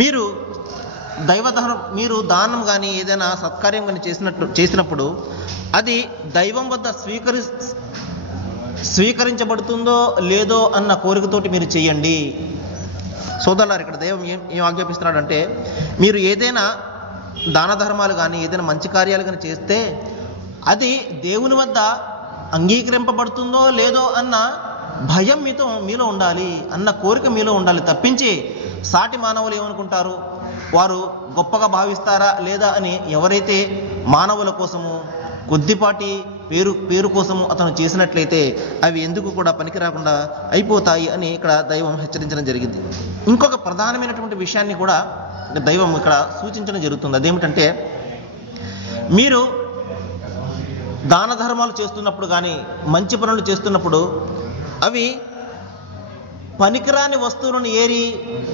మీరు మీరు దానం కానీ ఏదైనా సత్కార్యం కానీ చేసినప్పుడు అది దైవం వద్ద స్వీకరించబడుతుందో లేదో అన్న కోరికతోటి మీరు చేయండి. సోదరులారు, ఇక్కడ దైవం ఏం ఆజ్ఞాపిస్తున్నాడంటే, మీరు ఏదైనా దాన ధర్మాలు కానీ ఏదైనా మంచి కార్యాలు కానీ చేస్తే అది దేవుని వద్ద అంగీకరింపబడుతుందో లేదో అన్న భయం మీలో ఉండాలి, అన్న కోరిక మీలో ఉండాలి తప్పించి సాటి మానవులు ఏమనుకుంటారు, వారు గొప్పగా భావిస్తారా లేదా అని ఎవరైతే మానవుల కోసము కొద్దిపాటి పేరు కోసము అతను చేసినట్లయితే అవి ఎందుకు కూడా పనికి రాకుండా అయిపోతాయి అని ఇక్కడ దైవం హెచ్చరించడం జరిగింది. ఇంకొక ప్రధానమైనటువంటి విషయాన్ని కూడా దైవం ఇక్కడ సూచించడం జరుగుతుంది. అదేమిటంటే, మీరు దాన ధర్మాలు చేస్తున్నప్పుడు కానీ మంచి పనులు చేస్తున్నప్పుడు అవి పనికిరాని వస్తువులను ఏరి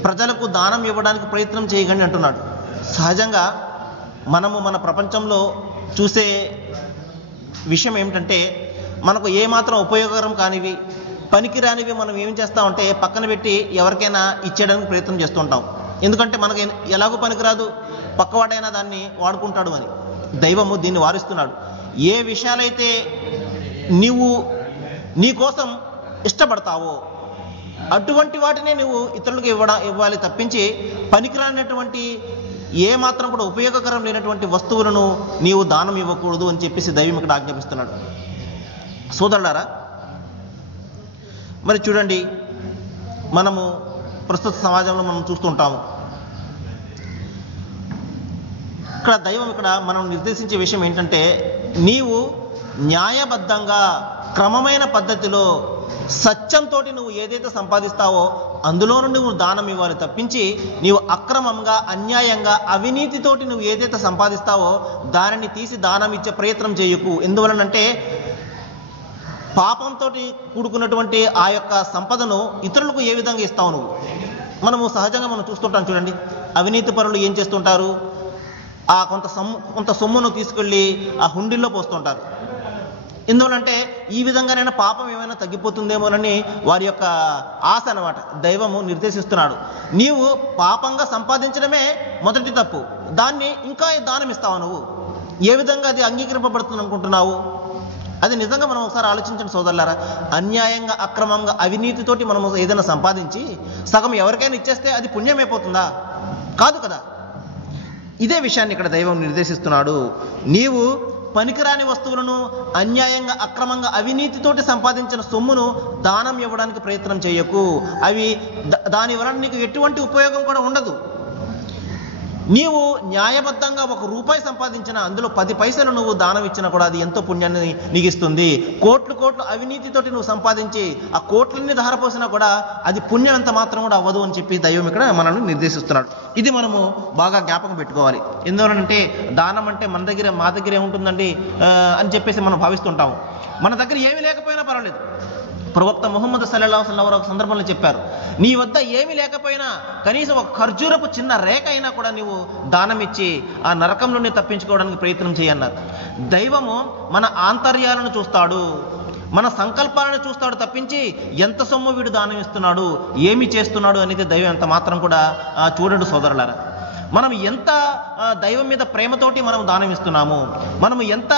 ప్రజలకు దానం ఇవ్వడానికి ప్రయత్నం చేయకండి అంటున్నాడు. సహజంగా మనము మన ప్రపంచంలో చూసే విషయం ఏమిటంటే, మనకు ఏమాత్రం ఉపయోగకరం కానివి పనికిరానివి మనం ఏం చేస్తామంటే పక్కన పెట్టి ఎవరికైనా ఇచ్చేయడానికి ప్రయత్నం చేస్తుంటాం. ఎందుకంటే మనకు ఎలాగో పనికిరాదు, పక్కవాడైనా దాన్ని వాడుకుంటాడు అని. దైవము దీన్ని వారిస్తున్నాడు. ఏ విషయాలైతే నీవు నీ కోసం ఇష్టపడతావో అటువంటి వాటినే నువ్వు ఇతరులకు ఇవ్వాలి తప్పించి పనికిరానటువంటి ఏమాత్రం కూడా ఉపయోగకరం లేనటువంటి వస్తువులను నీవు దానం ఇవ్వకూడదు అని చెప్పేసి దైవం ఇక్కడ ఆజ్ఞాపిస్తున్నాడు. సోదరులారా, మరి చూడండి, మనము ప్రస్తుత సమాజంలో మనం చూస్తుంటాము. ఇక్కడ దైవం మనం నిర్దేశించే విషయం ఏంటంటే, నీవు న్యాయబద్ధంగా క్రమమైన పద్ధతిలో సత్యంతో నువ్వు ఏదైతే సంపాదిస్తావో అందులో నుండి నువ్వు దానం ఇవ్వాలి తప్పించి నీవు అక్రమంగా అన్యాయంగా అవినీతితోటి నువ్వు ఏదైతే సంపాదిస్తావో దానిని తీసి దానం ఇచ్చే ప్రయత్నం చేయకు. ఎందువలనంటే పాపంతో కూడుకున్నటువంటి ఆ యొక్క సంపదను ఇతరులకు ఏ విధంగా ఇస్తావు నువ్వు? మనము సహజంగా మనం చూస్తుంటాం. చూడండి, అవినీతి పరులు ఏం చేస్తుంటారు, ఆ కొంత సొమ్మును తీసుకెళ్ళి ఆ హుండీల్లో పోస్తుంటారు. ఎందువలంటే ఈ విధంగానైనా పాపం ఏమైనా తగ్గిపోతుందేమోనని వారి యొక్క ఆశ అన్నమాట. దైవము నిర్దేశిస్తున్నాడు, నీవు పాపంగా సంపాదించడమే మొదటి తప్పు, దాన్ని ఇంకా దానం ఇస్తావు నువ్వు. ఏ విధంగా అది అంగీకరింపబడుతుంది అనుకుంటున్నావు? అది నిజంగా మనం ఒకసారి ఆలోచించండి సోదరులారా. అన్యాయంగా అక్రమంగా అవినీతితోటి మనం ఏదైనా సంపాదించి సగం ఎవరికైనా ఇచ్చేస్తే అది పుణ్యమైపోతుందా? కాదు కదా. ఇదే విషయాన్ని ఇక్కడ దైవం నిర్దేశిస్తున్నాడు. నీవు పనికిరాని వస్తువులను అన్యాయంగా అక్రమంగా అవినీతితోటి సంపాదించిన సొమ్మును దానం ఇవ్వడానికి ప్రయత్నం చేయకు. అవి దాని వలన నీకు ఎటువంటి ఉపయోగం కూడా ఉండదు. నీవు న్యాయబద్ధంగా ₹1 సంపాదించిన అందులో 10 పైసలు నువ్వు దానం ఇచ్చినా కూడా అది ఎంతో పుణ్యాన్ని నీకు ఇస్తుంది. కోట్లు అవినీతితోటి నువ్వు సంపాదించి ఆ కోట్లన్నీ ధారపోసినా కూడా అది పుణ్యం ఎంత మాత్రం కూడా అవ్వదు అని చెప్పి దైవం ఇక్కడ మనల్ని నిర్దేశిస్తున్నాడు. ఇది మనము బాగా జ్ఞాపకం పెట్టుకోవాలి. ఎందువలంటే దానం అంటే మా దగ్గర ఏముంటుందండి అని చెప్పేసి మనం భావిస్తుంటాము. మన దగ్గర ఏమీ లేకపోయినా పర్వాలేదు. ప్రవక్త ముహమ్మద్ సల్లల్లాహు అలైహి వసల్లం ఒక సందర్భంలో చెప్పారు, నీ వద్ద ఏమీ లేకపోయినా కనీసం ఒక ఖర్జూరపు చిన్న రేఖ అయినా కూడా నీవు దానం ఇచ్చి ఆ నరకం నుండి తప్పించుకోవడానికి ప్రయత్నం చేయన్నారు. దైవము మన ఆంతర్యాలను చూస్తాడు, మన సంకల్పాలను చూస్తాడు తప్పించి ఎంత సొమ్ము వీడు దానం ఇస్తున్నాడు, ఏమి చేస్తున్నాడు అనేది దైవం ఎంత మాత్రం కూడా చూడడు సోదరులారా. మనం ఎంత దైవం మీద ప్రేమతోటి మనం దానం ఇస్తున్నాము, మనము ఎంత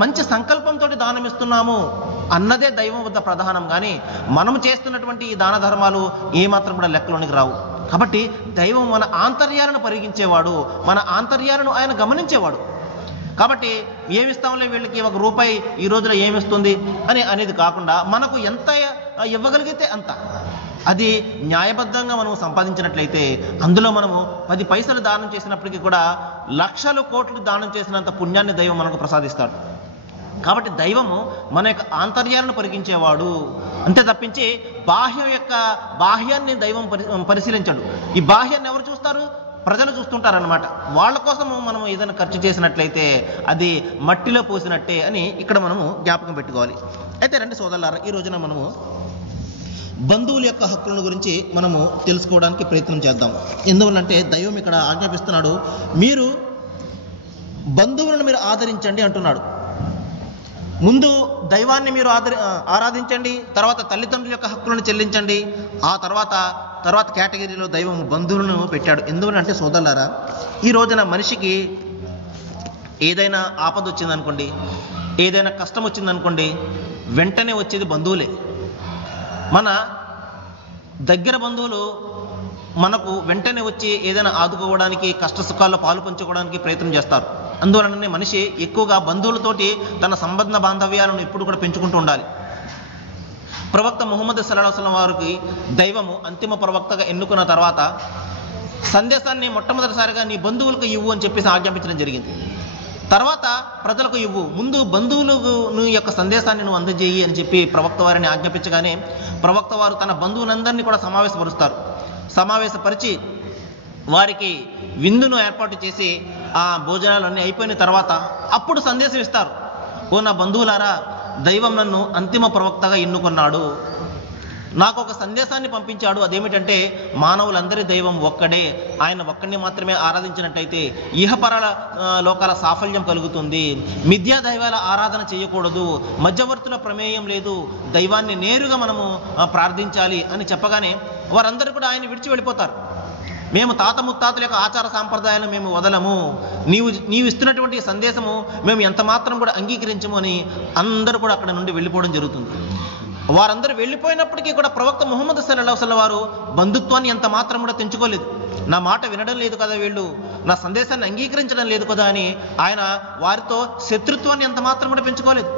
మంచి సంకల్పంతో దానం ఇస్తున్నాము అన్నదే దైవం వద్ద ప్రధానం. కానీ మనము చేస్తున్నటువంటి ఈ దాన ధర్మాలు ఏమాత్రం కూడా లెక్కలోనికి రావు. కాబట్టి దైవం మన ఆంతర్యాలను పరిగించేవాడు, మన ఆంతర్యాలను ఆయన గమనించేవాడు. కాబట్టి ఏమిస్తాంలే వీళ్ళకి ₹1 ఈ రోజులో ఏమిస్తుంది అనేది కాకుండా మనకు ఎంత ఇవ్వగలిగితే అంత, అది న్యాయబద్ధంగా మనం సంపాదించినట్లయితే అందులో మనము 10 పైసలు దానం చేసినప్పటికీ కూడా లక్షల కోట్లు దానం చేసినంత పుణ్యాన్ని దైవం మనకు ప్రసాదిస్తాడు. కాబట్టి దైవము మన యొక్క ఆంతర్యాలను పరిగించేవాడు అంతే తప్పించి బాహ్యాన్ని దైవం పరిశీలించడు. ఈ బాహ్యాన్ని ఎవరు చూస్తారు? ప్రజలు చూస్తుంటారనమాట. వాళ్ళ కోసము మనం ఏదైనా ఖర్చు చేసినట్లయితే అది మట్టిలో పోసినట్టే అని ఇక్కడ మనము జ్ఞాపకం పెట్టుకోవాలి. అయితే రండి సోదరులారా, ఈ రోజున మనము బంధువుల యొక్క హక్కులను గురించి మనము తెలుసుకోవడానికి ప్రయత్నం చేద్దాం. ఎందువల్లంటే దైవం ఇక్కడ ఆజ్ఞాపిస్తున్నాడు, మీరు బంధువులను మీరు ఆదరించండి అంటున్నాడు. ముందు దైవాన్ని మీరు ఆరాధించండి, తర్వాత తల్లిదండ్రుల యొక్క హక్కులను చెల్లించండి, ఆ తర్వాత తర్వాత కేటగిరీలో దైవం బంధువులను పెట్టాడు. ఎందుకంటే సోదరులారా, ఈ రోజున మనిషికి ఏదైనా ఆపద వచ్చిందనుకోండి, ఏదైనా కష్టం వచ్చిందనుకోండి, వెంటనే వచ్చేది బంధువులే. మన దగ్గర బంధువులు మనకు వెంటనే వచ్చి ఏదైనా ఆదుకోవడానికి, కష్ట సుఖాల్లో పాలు పంచుకోవడానికి ప్రయత్నం చేస్తారు. అందువలననే మనిషి ఎక్కువగా బంధువులతోటి తన సంబంధ బాంధవ్యాలను ఎప్పుడు కూడా పెంచుకుంటూ ఉండాలి. ప్రవక్త ముహమ్మద్ సల్లల్లాహు అలైహి వసల్లం వారికి దైవము అంతిమ ప్రవక్తగా ఎన్నుకున్న తర్వాత సందేశాన్ని మొట్టమొదటిసారిగా నీ బంధువులకు ఇవ్వు అని చెప్పేసి ఆజ్ఞాపించడం జరిగింది. తర్వాత ప్రజలకు ఇవ్వు, ముందు బంధువులకు నీ యొక్క సందేశాన్ని నువ్వు అందజేయి అని చెప్పి ప్రవక్త వారిని ఆజ్ఞాపించగానే ప్రవక్త వారు తన బంధువులందరినీ కూడా సమావేశపరుస్తారు. సమావేశపరిచి వారికి విందును ఏర్పాటు చేసి ఆ భోజనాలన్నీ అయిపోయిన తర్వాత అప్పుడు సందేశం ఇస్తారు. ఓ నా బంధువులారా, దైవం నన్ను అంతిమ ప్రవక్తగా ఎన్నుకున్నాడు, నాకు ఒక సందేశాన్ని పంపించాడు. అదేమిటంటే మానవులందరి దైవం ఒక్కడే, ఆయన ఒక్కడిని మాత్రమే ఆరాధించినట్టయితే ఇహపరాల లోకాల సాఫల్యం కలుగుతుంది. మిథ్యా దైవాల ఆరాధన చేయకూడదు, మధ్యవర్తుల ప్రమేయం లేదు, దైవాన్ని నేరుగా మనము ప్రార్థించాలి అని చెప్పగానే వారందరూ కూడా ఆయన విడిచి వెళ్ళిపోతారు. మేము తాత ముత్తాతల యొక్క ఆచార సాంప్రదాయాలు మేము వదలము, నీవు ఇస్తున్నటువంటి సందేశము మేము ఎంత మాత్రం కూడా అంగీకరించము అని అందరూ కూడా అక్కడ నుండి వెళ్ళిపోవడం జరుగుతుంది. వారందరూ వెళ్ళిపోయినప్పటికీ కూడా ప్రవక్త ముహమ్మద్ సల్లల్లాహు అలైహి వసల్లం వారు బంధుత్వాన్ని ఎంత మాత్రం కూడా తెంచుకోలేదు. నా మాట వినడం లేదు కదా వీళ్ళు, నా సందేశాన్ని అంగీకరించడం లేదు కదా అని ఆయన వారితో శత్రుత్వాన్ని ఎంత మాత్రం కూడా పెంచుకోలేదు.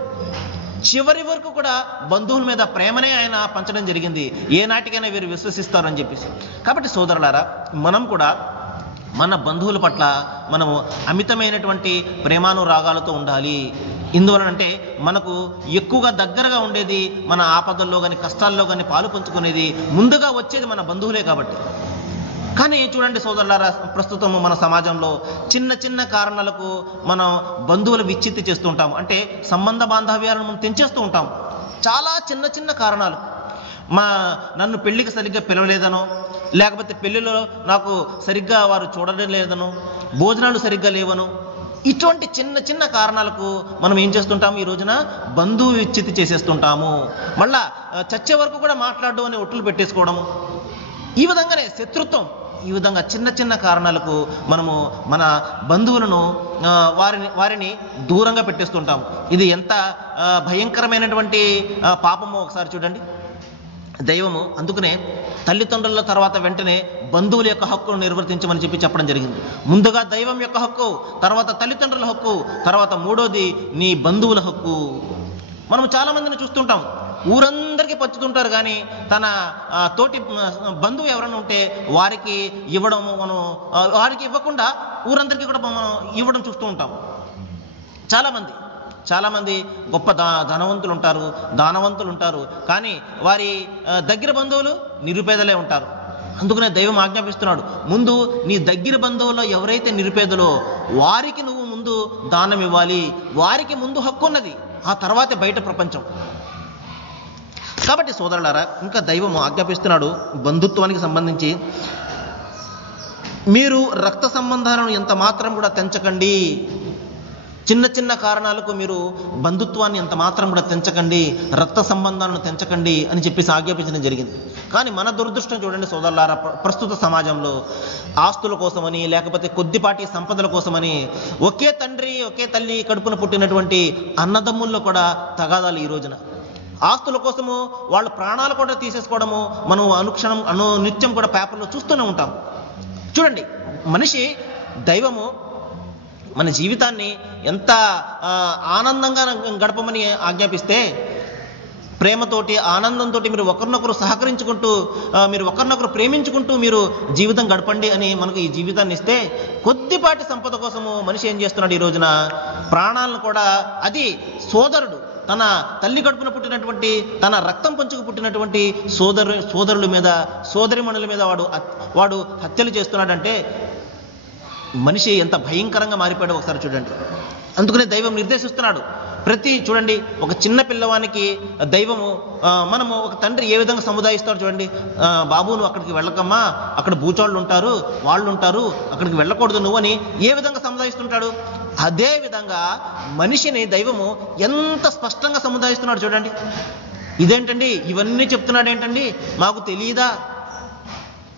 చివరి వరకు కూడా బంధువుల మీద ప్రేమనే ఆయన పంచడం జరిగింది, ఏనాటికైనా వీరు విశ్వసిస్తారని చెప్పేసి. కాబట్టి సోదరులారా, మనం కూడా మన బంధువుల పట్ల మనము అమితమైనటువంటి ప్రేమానురాగాలతో ఉండాలి. ఎందువలనంటే మనకు ఎక్కువగా దగ్గరగా ఉండేది, మన ఆపదల్లో కానీ కష్టాల్లో కానీ పాలు పంచుకునేది ముందుగా వచ్చేది మన బంధువులే కాబట్టి. కానీ చూడండి సోదరులారా, ప్రస్తుతం మన సమాజంలో చిన్న చిన్న కారణాలకు మనం బంధువులు విచ్ఛిత్తి చేస్తూ ఉంటాం. అంటే సంబంధ బాంధవ్యాలను మనం తెంచేస్తూ ఉంటాం. చాలా చిన్న చిన్న కారణాలు, నన్ను పెళ్లికి సరిగ్గా పిలవలేదనో, లేకపోతే పెళ్లిలో నాకు సరిగ్గా వారు చూడడం లేదనో, భోజనాలు సరిగ్గా లేవనో, ఇటువంటి చిన్న చిన్న కారణాలకు మనం ఏం చేస్తుంటాము, ఈ రోజున బంధువు విచ్ఛిత్తి చేసేస్తుంటాము. మళ్ళా చచ్చే వరకు కూడా మాట్లాడడం అని ఒట్టులు పెట్టేసుకోవడము, ఈ విధంగానే శత్రుత్వం. ఈ విధంగా చిన్న చిన్న కారణాలకు మనము మన బంధువులను వారిని దూరంగా పెట్టేస్తుంటాము. ఇది ఎంత భయంకరమైనటువంటి పాపమో ఒకసారి చూడండి. దైవము అందుకనే తల్లిదండ్రుల తర్వాత వెంటనే బంధువుల యొక్క హక్కును నిర్వర్తించమని చెప్పడం జరిగింది. ముందుగా దైవం యొక్క హక్కు, తర్వాత తల్లిదండ్రుల హక్కు, తర్వాత మూడోది నీ బంధువుల హక్కు. మనం చాలా మందిని చూస్తుంటాం, ఊరందరికీ పంచుతుంటారు, కానీ తన తోటి బంధువు ఎవరైనా ఉంటే వారికి ఇవ్వడము, మనం వారికి ఇవ్వకుండా ఊరందరికీ కూడా మనం ఇవ్వడం చూస్తూ ఉంటాం. చాలామంది గొప్ప ధనవంతులు ఉంటారు, దానవంతులు ఉంటారు, కానీ వారి దగ్గర బంధువులు నిరుపేదలే ఉంటారు. అందుకనే దైవం ఆజ్ఞాపిస్తున్నాడు, ముందు నీ దగ్గర బంధువుల్లో ఎవరైతే నిరుపేదలో వారికి నువ్వు ముందు దానం ఇవ్వాలి, వారికి ముందు హక్కు ఉన్నది, ఆ తర్వాతే బయట ప్రపంచం. కాబట్టి సోదరులారా, ఇంకా దైవం ఆజ్ఞాపిస్తున్నాడు బంధుత్వానికి సంబంధించి, మీరు రక్త సంబంధాలను ఎంత మాత్రం కూడా తెంచకండి. చిన్న చిన్న కారణాలకు మీరు బంధుత్వాన్ని ఎంత మాత్రం కూడా తెంచకండి, రక్త సంబంధాలను తెంచకండి అని చెప్పేసి ఆజ్ఞాపించడం జరిగింది. కానీ మన దురదృష్టం చూడండి సోదరులారా, ప్రస్తుత సమాజంలో ఆస్తుల కోసమని, లేకపోతే కొద్దిపాటి సంపదల కోసమని ఒకే తండ్రి ఒకే తల్లి కడుపున పుట్టినటువంటి అన్నదమ్ముల్లో కూడా తగాదాలు. ఈ రోజున ఆస్తుల కోసము వాళ్ళ ప్రాణాలు కూడా తీసేసుకోవడము మనం నిత్యం కూడా పేపర్లో చూస్తూనే ఉంటాం. చూడండి, దైవము మన జీవితాన్ని ఎంత ఆనందంగా గడపమని ఆజ్ఞాపిస్తే, ప్రేమతోటి ఆనందంతో మీరు ఒకరినొకరు సహకరించుకుంటూ, మీరు ఒకరినొకరు ప్రేమించుకుంటూ మీరు జీవితం గడపండి అని మనకు ఈ జీవితాన్ని ఇస్తే, కొద్దిపాటి సంపద కోసము మనిషి ఏం చేస్తున్నాడు ఈ రోజున, ప్రాణాలను కూడా, అది సోదరుడు తన తల్లి కడుపున పుట్టినటువంటి, తన రక్తం పంచుకు పుట్టినటువంటి సోదరుల మీద, సోదరిమణుల మీద వాడు హత్యలు చేస్తున్నాడంటే మనిషి ఎంత భయంకరంగా మారిపోయాడో ఒకసారి చూడండి. అందుకనే దైవం నిర్దేశిస్తున్నాడు. చూడండి, ఒక చిన్న పిల్లవానికి దైవము, మనము ఒక తండ్రి ఏ విధంగా సముదాయిస్తాడు చూడండి, బాబు నువ్వు అక్కడికి వెళ్ళకమ్మా, అక్కడ బూచోళ్ళు ఉంటారు, వాళ్ళు ఉంటారు, అక్కడికి వెళ్ళకూడదు నువ్వు అని ఏ విధంగా సముదాయిస్తుంటాడు. అదే విధంగా మనిషిని దైవము ఎంత స్పష్టంగా సముదాయిస్తున్నాడు చూడండి. ఇదేంటండి, ఇవన్నీ చెప్తున్నాడు ఏంటండి, మాకు తెలియదా?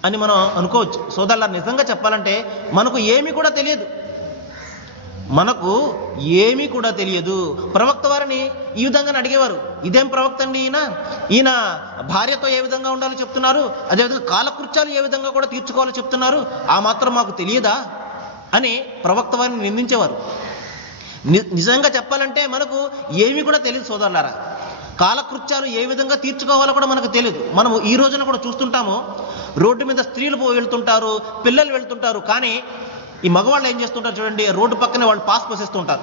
అని మనం అనుకోవచ్చు. సోదరులారా, నిజంగా చెప్పాలంటే మనకు ఏమీ కూడా తెలియదు. మనకు ఏమీ కూడా తెలియదు. ప్రవక్త వారిని ఈ విధంగానే అడిగేవారు, ఇదేం ప్రవక్త అండి ఈయన భార్యతో ఏ విధంగా ఉండాలో చెప్తున్నారు, అదేవిధంగా కాలకృత్యాలు ఏ విధంగా కూడా తీర్చుకోవాలో చెప్తున్నారు, ఆ మాత్రం మాకు తెలియదా అని ప్రవక్త వారిని నిందించేవారు. నిజంగా చెప్పాలంటే మనకు ఏమీ కూడా తెలియదు సోదరులారా. కాలకృత్యాలు ఏ విధంగా తీర్చుకోవాలో కూడా మనకు తెలియదు. మనము ఈ రోజున కూడా చూస్తుంటాము, రోడ్డు మీద స్త్రీలు వెళ్తుంటారు, పిల్లలు వెళ్తుంటారు, కానీ ఈ మగవాళ్ళు ఏం చేస్తుంటారు చూడండి, రోడ్డు పక్కనే వాళ్ళు పాస్ పోసేస్తుంటారు.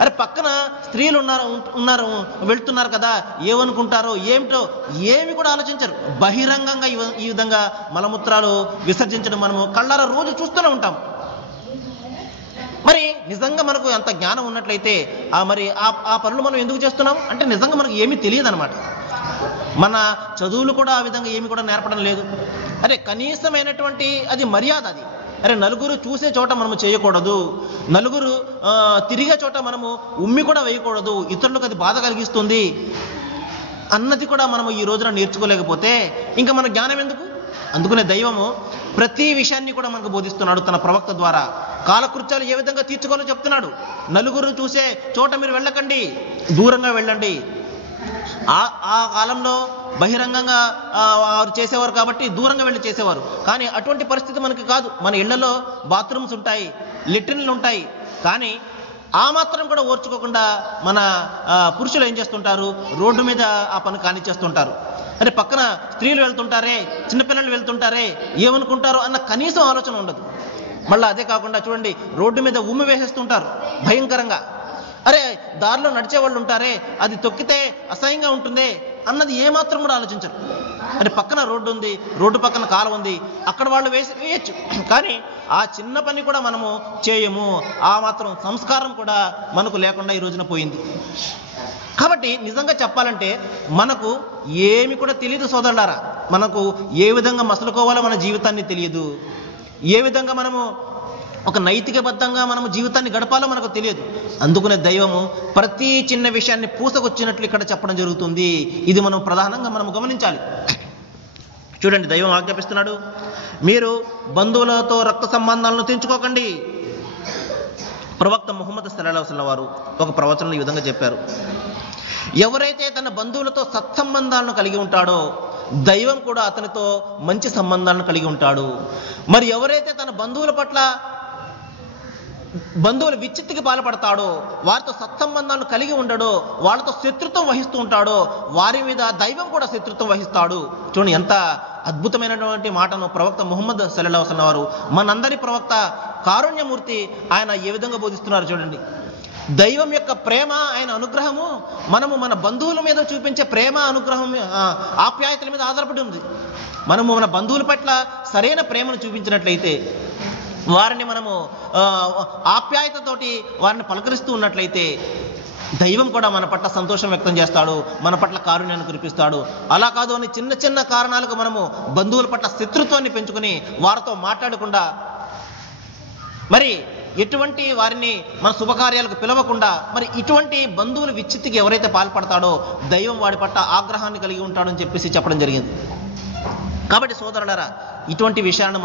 అరే పక్కన స్త్రీలు ఉన్నారు వెళ్తున్నారు కదా, ఏమనుకుంటారో ఏమిటో ఏమి కూడా ఆలోచించరు. బహిరంగంగా ఈ విధంగా మలమూత్రాలు విసర్జించడం మనము కళ్ళారా రోజు చూస్తూనే ఉంటాం. మరి నిజంగా మనకు అంత జ్ఞానం ఉన్నట్లయితే మరి ఆ పనులు మనం ఎందుకు చేస్తున్నాం అంటే నిజంగా మనకు ఏమీ తెలియదు అనమాట. మన చదువులు కూడా ఆ విధంగా ఏమి కూడా నేర్పడం లేదు. అరే కనీసమైనటువంటి అది మర్యాద. అది అరే నలుగురు చూసే చోట మనము చేయకూడదు, నలుగురు తిరిగే చోట మనము ఉమ్మి కూడా వేయకూడదు, ఇతరులకు అది బాధ కలిగిస్తుంది అన్నది కూడా మనము ఈ రోజున నేర్చుకోలేకపోతే ఇంకా మన జ్ఞానం ఎందుకు? అందుకనే దైవము ప్రతి విషయాన్ని కూడా మనకు బోధిస్తున్నాడు తన ప్రవక్త ద్వారా. కాలకృత్యాలు ఏ విధంగా తీర్చుకోవాలో చెప్తున్నాడు. నలుగురు చూసే చోట మీరు వెళ్ళకండి, దూరంగా వెళ్ళండి. ఆ కాలంలో బహిరంగంగా వారు చేసేవారు కాబట్టి దూరంగా వెళ్ళి చేసేవారు. కానీ అటువంటి పరిస్థితి మనకి కాదు. మన ఇళ్లలో బాత్రూమ్స్ ఉంటాయి, లెట్రిన్లు ఉంటాయి, కానీ ఆ మాత్రం కూడా ఓర్చుకోకుండా మన పురుషులు ఏం చేస్తుంటారు, రోడ్డు మీద ఆ పని కానిచ్చేస్తుంటారు. అరే పక్కన స్త్రీలు వెళ్తుంటారే, చిన్నపిల్లలు వెళ్తుంటారే, ఏమనుకుంటారో అన్న కనీసం ఆలోచన ఉండదు. మళ్ళీ అదే కాకుండా చూడండి, రోడ్డు మీద ఉమ్మి వేసేస్తుంటారు భయంకరంగా. అరే దారిలో నడిచే వాళ్ళు ఉంటారే, అది తొక్కితే అసహ్యంగా ఉంటుంది అన్నది ఏమాత్రం కూడా ఆలోచించరు. అరే పక్కన రోడ్డు ఉంది, రోడ్డు పక్కన కాలం ఉంది, అక్కడ వాళ్ళు వేయచ్చు, కానీ ఆ చిన్న పని కూడా మనము చేయము. ఆ మాత్రం సంస్కారం కూడా మనకు లేకుండా ఈ రోజున పోయింది. కాబట్టి నిజంగా చెప్పాలంటే మనకు ఏమి కూడా తెలియదు సోదరులారా. మనకు ఏ విధంగా మసలుకోవాలో మన జీవితాన్ని తెలియదు, ఏ విధంగా మనము ఒక నైతికబద్ధంగా మనము జీవితాన్ని గడపాలో మనకు తెలియదు. అందుకనే దైవము ప్రతి చిన్న విషయాన్ని పూసకొచ్చినట్లు ఇక్కడ చెప్పడం జరుగుతుంది. ఇది మనం ప్రధానంగా మనం గమనించాలి. చూడండి, దైవం ఆజ్ఞాపిస్తున్నాడు, మీరు బంధువులతో రక్త సంబంధాలను తెంచుకోకండి. ప్రవక్త ముహమ్మద్ సల్లల్లాహు అలైహి వసల్లం వారు ఒక ప్రవచనంలో ఈ విధంగా చెప్పారు, ఎవరైతే తన బంధువులతో సత్సంబంధాలను కలిగి ఉంటాడో దైవం కూడా అతనితో మంచి సంబంధాలను కలిగి ఉంటాడు. మరి ఎవరైతే తన బంధువుల పట్ల బంధువుల విచ్చిత్తికి పాల్పడతాడో, వారితో సత్సంబంధాలను కలిగి ఉండడో, వాళ్ళతో శత్రుత్వం వహిస్తూ ఉంటాడో, వారి మీద దైవం కూడా శత్రుత్వం వహిస్తాడు. చూడండి ఎంత అద్భుతమైనటువంటి మాటను ప్రవక్త ముహమ్మద్ సల్లల్లాహు అలైహి వసల్లం వారు, మనందరి ప్రవక్త, కారుణ్యమూర్తి, ఆయన ఏ విధంగా బోధిస్తున్నారు చూడండి. దైవం యొక్క ప్రేమ, ఆయన అనుగ్రహము మనము మన బంధువుల మీద చూపించే ప్రేమ, అనుగ్రహం, ఆప్యాయతల మీద ఆధారపడి ఉంది. మనము మన బంధువుల పట్ల సరైన ప్రేమను చూపించినట్లయితే, వారిని మనము ఆప్యాయతతోటి వారిని పలకరిస్తూ ఉన్నట్లయితే దైవం కూడా మన పట్ల సంతోషం వ్యక్తం చేస్తాడు, మన పట్ల కారుణ్యాన్ని కురిపిస్తాడు. అలా కాదు అని చిన్న చిన్న కారణాలకు మనము బంధువుల పట్ల శత్రుత్వాన్ని పెంచుకుని వారితో మాట్లాడకుండా, మరి ఎటువంటి వారిని మన శుభకార్యాలకు పిలవకుండా, మరి ఇటువంటి బంధువుల విచ్చిత్తికి ఎవరైతే పాల్పడతాడో దైవం వాడి పట్ల ఆగ్రహాన్ని కలిగి ఉంటాడని చెప్పేసి చెప్పడం జరిగింది. కాబట్టి సోదరులారా, ఇటువంటి విషయాలను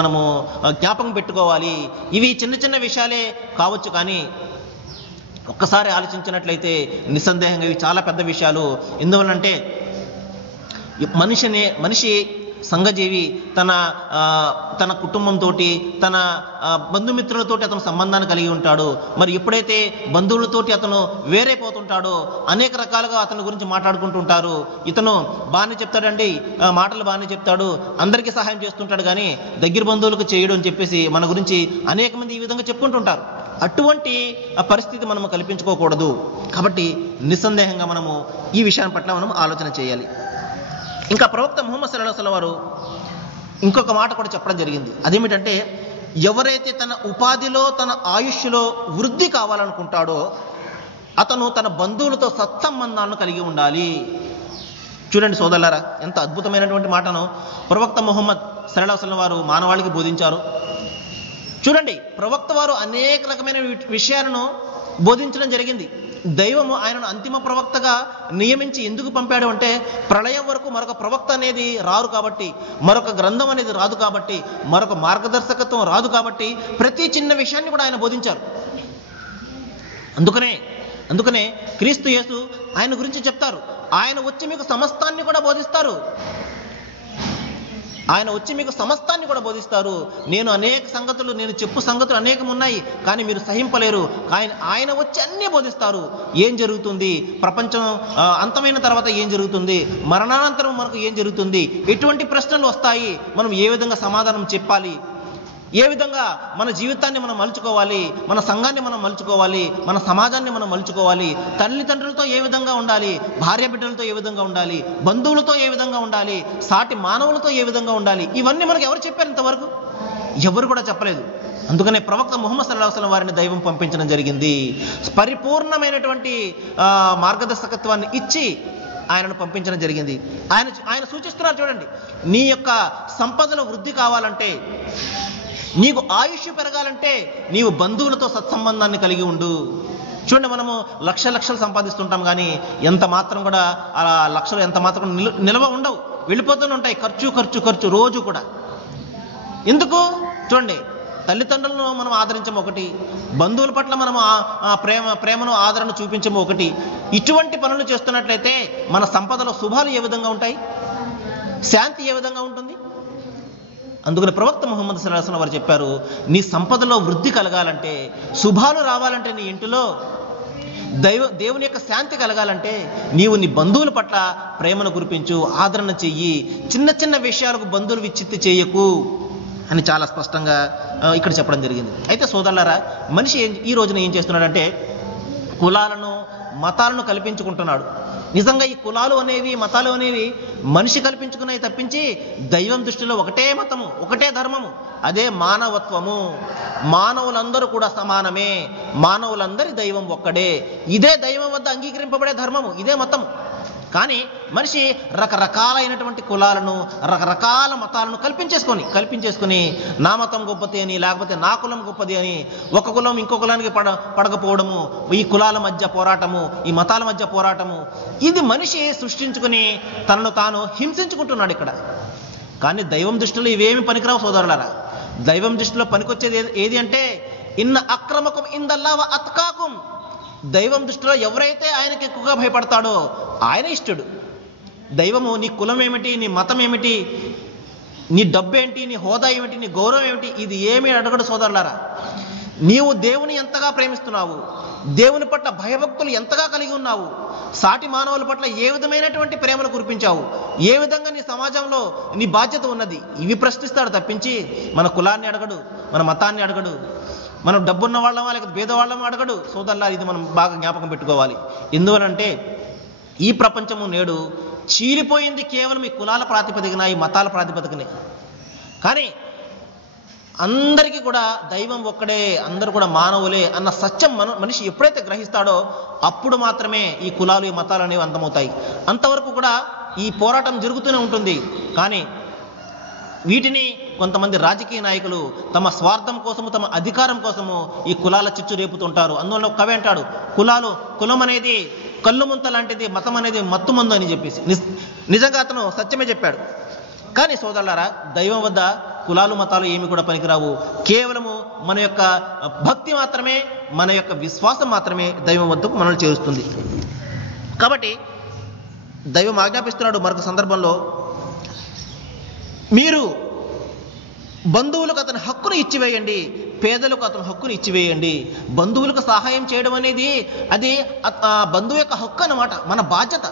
మనము జ్ఞాపకం పెట్టుకోవాలి. ఇవి చిన్న చిన్న విషయాలే కావచ్చు, కానీ ఒక్కసారి ఆలోచించినట్లయితే నిస్సందేహంగా ఇవి చాలా పెద్ద విషయాలు. ఎందువల్లంటే మనిషి సంఘజీవి తన కుటుంబంతో, తన బంధుమిత్రులతోటి అతను సంబంధాన్ని కలిగి ఉంటాడు. మరి ఎప్పుడైతే బంధువులతోటి అతను వేరైపోతుంటాడో అనేక రకాలుగా అతని గురించి మాట్లాడుకుంటుంటారు. ఇతను బాగానే చెప్తాడండి, మాటలు బాగానే చెప్తాడు, అందరికీ సహాయం చేస్తుంటాడు, కానీ దగ్గర బంధువులకు చేయడు అని చెప్పేసి మన గురించి అనేక మంది ఈ విధంగా చెప్పుకుంటుంటారు. అటువంటి పరిస్థితి మనము కల్పించుకోకూడదు. కాబట్టి నిస్సందేహంగా మనము ఈ విషయాన్ని పట్ల మనం ఆలోచన చేయాలి. ఇంకా ప్రవక్త ముహమ్మద్ సల్లల్లాహు అలైహి వసల్లం వారు ఇంకొక మాట కూడా చెప్పడం జరిగింది. అదేమిటంటే, ఎవరైతే తన ఉపాధిలో, తన ఆయుష్లో వృద్ధి కావాలనుకుంటాడో అతను తన బంధువులతో సత్సంబంధాలను కలిగి ఉండాలి. చూడండి సోదరులారా, ఎంత అద్భుతమైనటువంటి మాటను ప్రవక్త ముహమ్మద్ సల్లల్లాహు అలైహి వసల్లం వారు మానవాళికి బోధించారు. చూడండి, ప్రవక్త వారు అనేక రకమైన విషయాలను బోధించడం జరిగింది. దైవము ఆయనను అంతిమ ప్రవక్తగా నియమించి ఎందుకు పంపాడు అంటే, ప్రళయం వరకు మరొక ప్రవక్త అనేది రారు కాబట్టి, మరొక గ్రంథం అనేది రాదు కాబట్టి, మరొక మార్గదర్శకత్వం రాదు కాబట్టి ప్రతి చిన్న విషయాన్ని కూడా ఆయన బోధించారు. అందుకనే క్రీస్తు యేసు ఆయన గురించి చెప్తారు, ఆయన వచ్చి మీకు సమస్తాన్ని కూడా బోధిస్తారు. ఆయన వచ్చి మీకు సమస్తాన్ని కూడా బోధిస్తారు. నేను చెప్పు సంగతులు అనేకం ఉన్నాయి, కానీ మీరు సహింపలేరు. ఆయన వచ్చి అన్నీ బోధిస్తారు. ఏం జరుగుతుంది, ప్రపంచం అంతమైన తర్వాత ఏం జరుగుతుంది, మరణానంతరం మనకు ఏం జరుగుతుంది, ఎటువంటి ప్రశ్నలు వస్తాయి, మనం ఏ విధంగా సమాధానం చెప్పాలి, ఏ విధంగా మన జీవితాన్ని మనం మలుచుకోవాలి, మన సంఘాన్ని మనం మలుచుకోవాలి, మన సమాజాన్ని మనం మలుచుకోవాలి, తల్లిదండ్రులతో ఏ విధంగా ఉండాలి, భార్య బిడ్డలతో ఏ విధంగా ఉండాలి, బంధువులతో ఏ విధంగా ఉండాలి, సాటి మానవులతో ఏ విధంగా ఉండాలి, ఇవన్నీ మనకు ఎవరు చెప్పారు? ఇంతవరకు ఎవరు కూడా చెప్పలేదు. అందుకనే ప్రవక్త ముహమ్మద్ సల్లల్లాహు అలైహి వసల్లం వారిని దైవం పంపించడం జరిగింది. పరిపూర్ణమైనటువంటి మార్గదర్శకత్వాన్ని ఇచ్చి ఆయనను పంపించడం జరిగింది. ఆయన సూచిస్తున్నారు చూడండి, నీ యొక్క సంపదలో వృద్ధి కావాలంటే, నీకు ఆయుష్ పెరగాలంటే నీవు బంధువులతో సత్సంబంధాన్ని కలిగి ఉండు. చూడండి, మనము లక్షలు సంపాదిస్తుంటాం, కానీ ఎంత మాత్రం కూడా ఆ లక్షలు ఎంత మాత్రం నిల్వ ఉండవు, వెళ్ళిపోతూనే ఉంటాయి. ఖర్చు రోజు కూడా. ఎందుకు? చూడండి, తల్లిదండ్రులను మనం ఆదరించము ఒకటి, బంధువుల పట్ల మనము ప్రేమను ఆదరణ చూపించము ఒకటి. ఇటువంటి పనులు చేస్తున్నట్లయితే మన సంపదలో శుభాలు ఏ విధంగా ఉంటాయి, శాంతి ఏ విధంగా ఉంటుంది? అందుకని ప్రవక్త ముహమ్మద్ సల్లల్లాహు అలైహి వసల్లం వారు చెప్పారు, నీ సంపదలో వృద్ధి కలగాలంటే, శుభాలు రావాలంటే, నీ ఇంటిలో దేవుని యొక్క శాంతి కలగాలంటే నీవు నీ బంధువుల పట్ల ప్రేమను కురిపించు, ఆదరణ చెయ్యి, చిన్న విషయాలకు బంధువులు విచ్చిత్తి చేయకు అని చాలా స్పష్టంగా ఇక్కడ చెప్పడం జరిగింది. అయితే సోదరులారా, మనిషి ఈ రోజున ఏం చేస్తున్నాడంటే, కులాలను మతాలను కల్పించుకుంటున్నాడు. నిజంగా ఈ కులాలు అనేవి, మతాలు అనేవి మనిషి కల్పించుకునేవి తప్పించి దైవం దృష్టిలో ఒకటే మతము, ఒకటే ధర్మము, అదే మానవత్వము. మానవులందరూ కూడా సమానమే, మానవులందరి దైవం ఒక్కడే, ఇదే దైవం వద్ద అంగీకరింపబడే ధర్మము, ఇదే మతము. కానీ మనిషి రకరకాలైనటువంటి కులాలను, రకరకాల మతాలను కల్పించేసుకొని నా మతం గొప్పది అని, లేకపోతే నా కులం గొప్పది అని, ఒక కులం ఇంకో కులానికి పడకపోవడము, ఈ కులాల మధ్య పోరాటము, ఈ మతాల మధ్య పోరాటము, ఇది మనిషి సృష్టించుకుని తనను తాను హింసించుకుంటున్నాడు ఇక్కడ. కానీ దైవం దృష్టిలో ఇవేమి పనికిరావు సోదరులారా. దైవం దృష్టిలో పనికొచ్చేది ఏది అంటే, ఇన్న అక్రమకం ఇందల్లాహ్ వ అత్కాకుం. దైవం దృష్టిలో ఎవరైతే ఆయనకి ఎక్కువగా భయపడతాడో ఆయన ఇష్టడు. దైవము నీ కులం ఏమిటి, నీ మతం ఏమిటి, నీ డబ్బు ఏంటి, నీ హోదా ఏమిటి, నీ గౌరవం ఏమిటి, ఇది ఏమీ అడగడు సోదరులారా. నీవు దేవుని ఎంతగా ప్రేమిస్తున్నావు, దేవుని పట్ల భయభక్తులు ఎంతగా కలిగి ఉన్నావు, సాటి మానవుల పట్ల ఏ విధమైనటువంటి ప్రేమను కురిపించావు, ఏ విధంగా నీ సమాజంలో నీ బాధ్యత ఉన్నది, ఇవి ప్రశ్నిస్తాడు తప్పించి మన కులాన్ని అడగడు, మన మతాన్ని అడగడు, మనం డబ్బున్న వాళ్ళమా లేకపోతే పేదవాళ్ళమా అడగడు. సోదరులారా, ఇది మనం బాగా జ్ఞాపకం పెట్టుకోవాలి. ఎందువలంటే ఈ ప్రపంచము నేడు చీలిపోయింది కేవలం ఈ కులాల ప్రాతిపదికన, ఈ మతాల ప్రాతిపదికనే. కానీ అందరికీ కూడా దైవం ఒక్కడే, అందరూ కూడా మానవులే అన్న సత్యం మనిషి ఎప్పుడైతే గ్రహిస్తాడో అప్పుడు మాత్రమే ఈ కులాలు, ఈ మతాలు అనేవి అంతమవుతాయి. అంతవరకు కూడా ఈ పోరాటం జరుగుతూనే ఉంటుంది. కానీ వీటిని కొంతమంది రాజకీయ నాయకులు తమ స్వార్థం కోసము, తమ అధికారం కోసము ఈ కులాల చిచ్చు రేపుతుంటారు. అందువల్ల కవి అంటాడు, కులం అనేది కళ్ళు ముంత లాంటిది, మతం అనేది మత్తు మందు అని చెప్పేసి. నిజంగా అతను సత్యమే చెప్పాడు. కానీ సోదరులారా, దైవం వద్ద కులాలు మతాలు ఏమి కూడా పనికిరావు. కేవలము మన యొక్క భక్తి మాత్రమే, మన యొక్క విశ్వాసం మాత్రమే దైవం వద్దకు మనల్ని చేరుస్తుంది. కాబట్టి దైవం ఆజ్ఞాపిస్తున్నాడు మరొక సందర్భంలో, మీరు బంధువులకు అతని హక్కును ఇచ్చివేయండి, పేదలకు అతని హక్కును ఇచ్చివేయండి. బంధువులకు సహాయం చేయడం అనేది అది బంధువు యొక్క హక్కు అన్నమాట, మన బాధ్యత.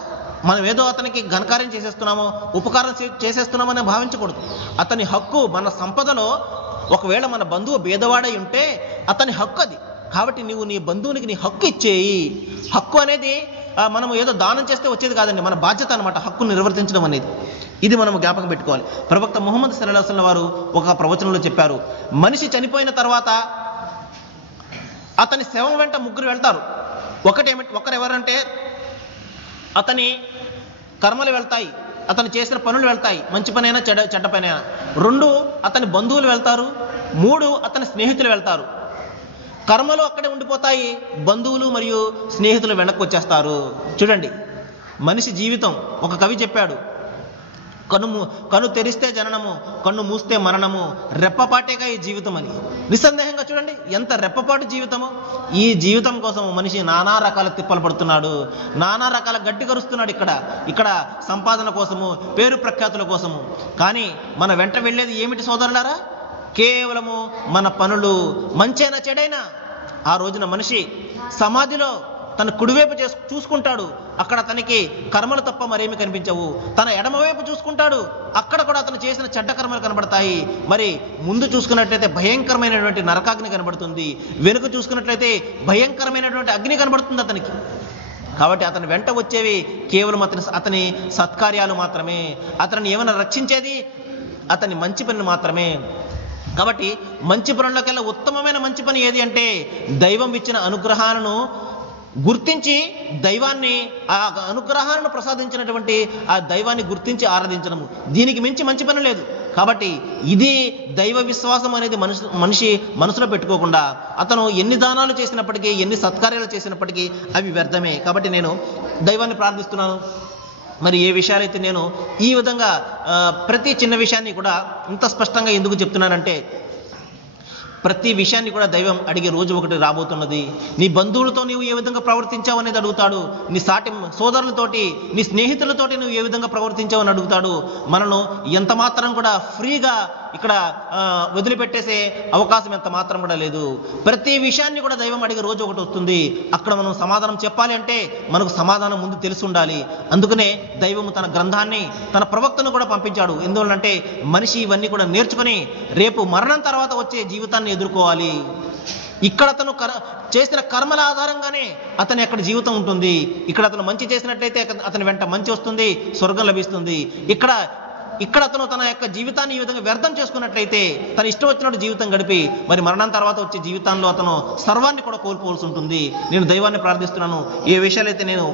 మనం ఏదో అతనికి ఘనకార్యం చేసేస్తున్నామో, ఉపకారం చేసేస్తున్నామని భావించకూడదు. అతని హక్కు, మన సంపదలో ఒకవేళ మన బంధువు భేదవాడై ఉంటే అతని హక్కు అది. కాబట్టి నువ్వు నీ బంధువునికి నీ హక్కు ఇచ్చేయి. హక్కు అనేది మనం ఏదో దానం చేస్తే వచ్చేది కాదండి, మన బాధ్యత అనమాట హక్కును నిర్వర్తించడం అనేది. ఇది మనం జ్ఞాపకం పెట్టుకోవాలి. ప్రవక్త ముహమ్మద్ సల్లల్లాహు అలైహి వసల్లం వారు ఒక ప్రవచనంలో చెప్పారు, మనిషి చనిపోయిన తర్వాత అతని శవం వెంట ముగ్గురు వెళ్తారు. ఒకరెవరంటే అతని కర్మలు వెళ్తాయి, అతను చేసిన పనులు వెళ్తాయి, మంచి పనైనా చెడ్డ పనైనా. 2 అతని బంధువులు వెళ్తారు, 3 అతని స్నేహితులు వెళ్తారు. కర్మలు అక్కడే ఉండిపోతాయి, బంధువులు మరియు స్నేహితులు వెనక్కి వచ్చేస్తారు. చూడండి, మనిషి జీవితం, ఒక కవి చెప్పాడు, కను తెరిస్తే జననము, కన్ను మూస్తే మరణము, రెప్పపాటేగా ఈ జీవితం అని. నిస్సందేహంగా చూడండి ఎంత రెప్పపాటు జీవితము. ఈ జీవితం కోసం మనిషి నానా రకాల తిప్పలు పడుతున్నాడు, నానా రకాల గడ్డి కరుస్తున్నాడు. ఇక్కడ సంపాదన కోసము, పేరు ప్రఖ్యాతుల కోసము. కానీ మన వెంట వెళ్ళేది ఏమిటి సోదరులారా? కేవలము మన పనులు. మంచైనా చెడైనా ఆ రోజున మనిషి సమాధిలో తన కుడివైపు చూసుకుంటాడు, అక్కడ తనకి కర్మలు తప్ప మరేమి కనిపించవు. తన ఎడమవైపు చూసుకుంటాడు, అక్కడ కూడా అతను చేసిన చెడ్డ కర్మలు కనబడతాయి. మరి ముందు చూసుకున్నట్లయితే భయంకరమైనటువంటి నరకాగ్ని కనబడుతుంది, వెనుక చూసుకున్నట్లయితే భయంకరమైనటువంటి అగ్ని కనబడుతుంది అతనికి. కాబట్టి అతని వెంట వచ్చేవి కేవలం అతని సత్కార్యాలు మాత్రమే, అతన్ని ఏమైనా రక్షించేది అతని మంచి పని మాత్రమే. కాబట్టి మంచి పనులకల్లా ఉత్తమమైన మంచి పని ఏది అంటే దైవం ఇచ్చిన అనుగ్రహాలను గుర్తించి దైవాన్ని, ఆ అనుగ్రహాలను ప్రసాదించినటువంటి ఆ దైవాన్ని గుర్తించి ఆరాధించడము. దీనికి మించి మంచి పని లేదు. కాబట్టి ఇది దైవ విశ్వాసం అనేది మనిషి మనసులో పెట్టుకోకుండా అతను ఎన్ని దానాలు చేసినప్పటికీ, ఎన్ని సత్కార్యాలు చేసినప్పటికీ అవి వ్యర్థమే. కాబట్టి నేను దైవాన్ని ప్రార్థిస్తున్నాను. మరి ఏ విషయాలైతే నేను ఈ విధంగా ప్రతి చిన్న విషయాన్ని కూడా ఇంత స్పష్టంగా ఎందుకు చెప్తున్నానంటే, ప్రతి విషయాన్ని కూడా దైవం అడిగే రోజు ఒకటి రాబోతున్నది. నీ బంధువులతో నీవు ఏ విధంగా ప్రవర్తించావు అనేది అడుగుతాడు, నీ సాటి సోదరులతోటి, నీ స్నేహితులతోటి నువ్వు ఏ విధంగా ప్రవర్తించావు అని అడుగుతాడు. మనను ఎంత మాత్రం కూడా ఫ్రీగా ఇక్కడ వదిలిపెట్టేసే అవకాశం ఎంత మాత్రం కూడా లేదు. ప్రతి విషయాన్ని కూడా దైవం అడిగే రోజు ఒకటి వస్తుంది. అక్కడ మనం సమాధానం చెప్పాలి అంటే మనకు సమాధానం ముందు తెలిసి ఉండాలి. అందుకనే దైవము తన గ్రంథాన్ని, తన ప్రవక్తను కూడా పంపించాడు. ఎందువల్లంటే మనిషి ఇవన్నీ కూడా నేర్చుకుని రేపు మరణం తర్వాత వచ్చే జీవితాన్ని ఎదుర్కోవాలి. ఇక్కడ అతను చేసిన కర్మల ఆధారంగానే అతని అక్కడ జీవితం ఉంటుంది. ఇక్కడ అతను మంచి చేసినట్లయితే అతని వెంట మంచి వస్తుంది, స్వర్గం లభిస్తుంది. ఇక్కడ అతను తన యొక్క జీవితాన్ని ఈ విధంగా వ్యర్థం చేసుకున్నట్లయితే తన ఇష్టం వచ్చినట్టు జీవితం గడిపి మరి మరణం తర్వాత వచ్చే జీవితంలో అతను సర్వాన్ని కూడా కోల్పోవలసి ఉంటుంది. నేను దైవాన్ని ప్రార్థిస్తున్నాను. ఏ విషయాలైతే నేను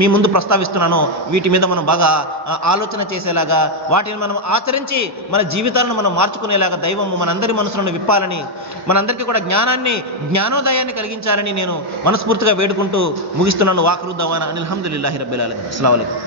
మీ ముందు ప్రస్తావిస్తున్నానో వీటి మీద మనం బాగా ఆలోచన చేసేలాగా, వాటిని మనం ఆచరించి మన జీవితాలను మనం మార్చుకునేలాగా దైవము మనందరి మనసులను విప్పాలని, మనందరికీ కూడా జ్ఞానోదయాన్ని కలిగించాలని నేను మనస్ఫూర్తిగా వేడుకుంటూ ముగిస్తున్నాను. వాఖరు దవానా అనిల్ హమ్దులిల్లాహి రబ్బిల్ ఆలమీన్. అస్సలాము అలైకుం.